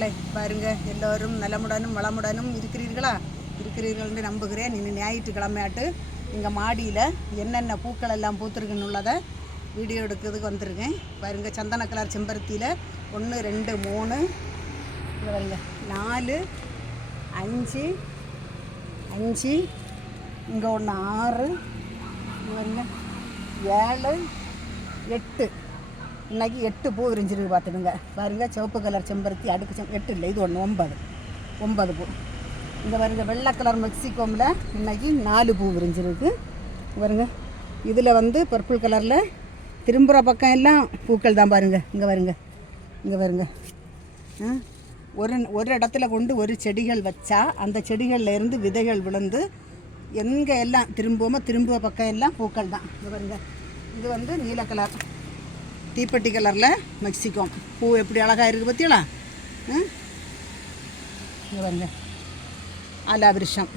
சொந்தங்களே பாருங்க, எல்லோரும் நலமுடனும் வளமுடனும் இருக்கிறீர்கள் என்று நம்புகிறேன். இன்னும் ஞாயிற்றுக்கிழமையாட்டு இங்கே மாடியில் என்னென்ன பூக்கள் எல்லாம் பூத்துருக்குன்னு உள்ளதை வீடியோ எடுக்கிறதுக்கு வந்திருக்கேன். பாருங்க, சந்தன கலர் செம்பருத்தியில் 1 2 3 இங்கே பாருங்க 4 5 5 இங்கே 1 6 இங்கே பாருங்க 7 8 இன்றைக்கி 8 பூ விரிஞ்சிருக்கு பார்த்துடுங்க. பாருங்கள், சிவப்பு கலர் செம்பருத்தி அடுக்கு 8 இல்லை, இது 9 பூ. இங்கே பாருங்க, வெள்ளை கலர் மெக்சிகோமில் இன்றைக்கி 4 பூ விரிஞ்சிருக்கு. பாருங்க, இதில் பர்பிள் கலரில் திரும்புகிற பக்கம் எல்லாம் பூக்கள் தான். பாருங்கள், இங்கே பாருங்க ஒரு இடத்துல கொண்டு ஒரு செடிகள் வச்சா அந்த செடிகளில் இருந்து விதைகள் விழுந்து எங்கே எல்லாம் திரும்புகிற பக்கம் எல்லாம் பூக்கள் தான். இங்கே பாருங்க, இது நீல கலர் தீப்பெட்டி கலரில் மெக்சிகோம் பூ எப்படி அழகாக இருக்குது பார்த்தீங்களா? இங்கே பாருங்க, ஆலாவிருஷம்.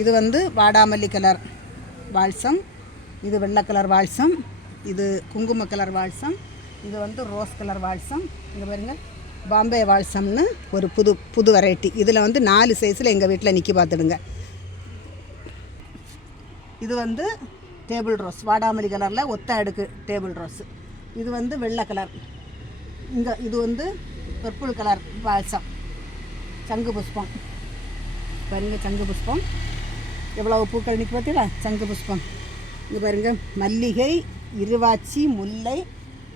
இது வாடாமல்லி கலர் வால்சம், இது வெள்ளை கலர் வால்சம், இது குங்கும கலர் வால்சம், இது ரோஸ் கலர் வால்சம். இங்கே பாருங்கள், பாம்பே வால்சம்னு ஒரு புது வெரைட்டி. இதில் 4 சைஸில் எங்கள் வீட்டில் நிற்கி பார்த்துடுங்க. இது டேபிள் ரோஸ், வாடாமல்லி கலரில் ஒத்த அடுக்கு டேபிள் ரோஸு. இது வெள்ளை கலர். இங்கே இது பர்பிள் கலர் வால்சம், சங்கு புஷ்பம். பாருங்க, சங்கு புஷ்பம் எவ்வளவு பூக்கள் நிற்க பார்த்தீங்களா? சங்கு புஷ்பம். இது பாருங்க, மல்லிகை, இருவாச்சி, முல்லை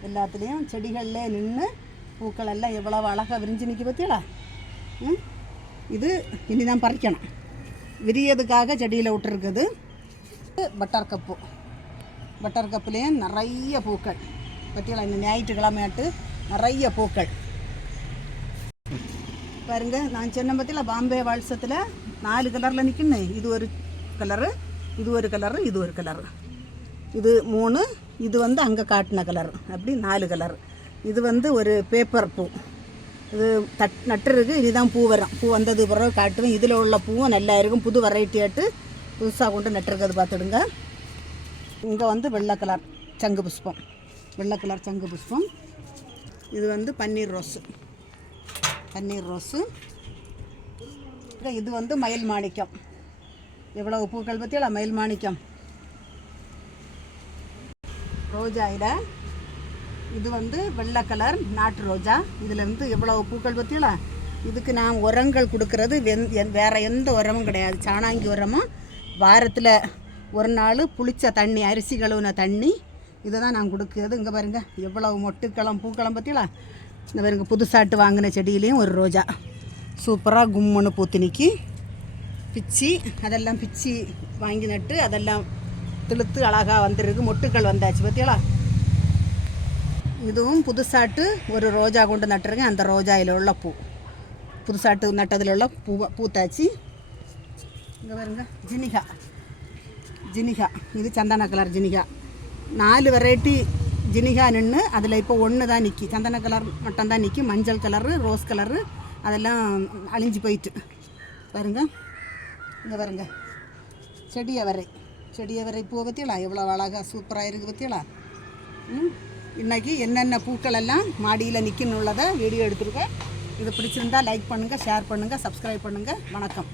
எல்லாத்துலேயும் செடிகளில் நின்று பூக்கள் எல்லாம் எவ்வளவு அழகாக விரிஞ்சு நிற்க பார்த்தீங்களா? இது இனி தான் பறிக்கணும். விரியதுக்காக செடியில் விட்டுருக்குது. பட்டர் கப்புலேயும் நிறைய பூக்கள் பற்றியெல்லாம் இந்த ஞாயிற்றுக்கிழமையாட்டு நிறைய பூக்கள். பாருங்க, நான் சொன்ன பற்றியில் பாம்பே வால்சத்தில் 4 கலரில் நிற்கணும். இது ஒரு கலரு, இது ஒரு கலரு, இது ஒரு கலரு, இது 3, இது அங்கே காட்டின கலர், அப்படி 4 கலர். இது ஒரு பேப்பர் பூ. இது நட்டுருக்கு, இதுதான் பூ வரும். பூ வந்தது பிறகு காட்டுவேன். இதில் உள்ள பூவும் நல்லா இருக்கும். புது வெரைட்டியாட்டு புதுசாக கொண்டு நட்டுருக்கிறது பார்த்துடுங்க. இங்கே வெள்ளை கலர் சங்கு புஷ்பம், வெள்ளை கலர் சங்கு புஷ்பம். இது பன்னீர் ரோஸு. இது மயில் மாணிக்கம். எவ்வளவு பூக்கள் பற்றியெல்லாம் மயில் மாணிக்கம். ரோஜாயில் இது வெள்ளை கலர் நாட்டு ரோஜா. இதில் எவ்வளவு பூக்கள் பற்றியெல்லாம். இதுக்கு நான் உரங்கள் கொடுக்கறது வேறு எந்த உரமும் கிடையாது. சாணாங்கி உரமும் வாரத்தில் ஒரு நாள் புளிச்ச தண்ணி, அரிசி கழுவுன தண்ணி, இதை தான் நான் கொடுக்குறது. இங்கே பாருங்கள், எவ்வளவு மொட்டுக்களம் பூக்களம் பற்றிலாம். இந்த பாருங்க, புதுசாட்டு வாங்கின செடியிலையும் ஒரு ரோஜா சூப்பராக கும்முன்னு பூத்து நிற்கி. அதெல்லாம் பிச்சி வாங்கி நட்டு அதெல்லாம் திழுத்து அழகாக வந்துருக்கு. மொட்டுக்கள் வந்தாச்சு பற்றியலாம். இதுவும் புதுசாட்டு ஒரு ரோஜா கொண்டு நட்டுருங்க. அந்த ரோஜாயில் உள்ள பூ புதுசாட்டு நட்டதில் உள்ள பூத்தாச்சு. இங்கே பாருங்க, ஜினிகா. இது சந்தன கலர் ஜினிகா. 4 வெரைட்டி ஜினிகா நின்று அதில் இப்போ 1 தான் நிற்கி. சந்தன கலர் மட்டும் தான் நிற்கி. மஞ்சள் கலரு, ரோஸ் கலரு அதெல்லாம் அழிஞ்சு போயிட்டு. பாருங்க, இங்கே பாருங்க, செடியவரை பூவை பற்றியலாம் எவ்வளோ அழகாக சூப்பராக இருக்குது பற்றியலாம். இன்றைக்கி என்னென்ன பூக்கள் எல்லாம் மாடியில் நிற்கணுள்ளதை வீடியோ எடுத்துருக்கேன். இது பிடிச்சிருந்தால் லைக் பண்ணுங்கள், ஷேர் பண்ணுங்கள், சப்ஸ்கிரைப் பண்ணுங்கள். வணக்கம்.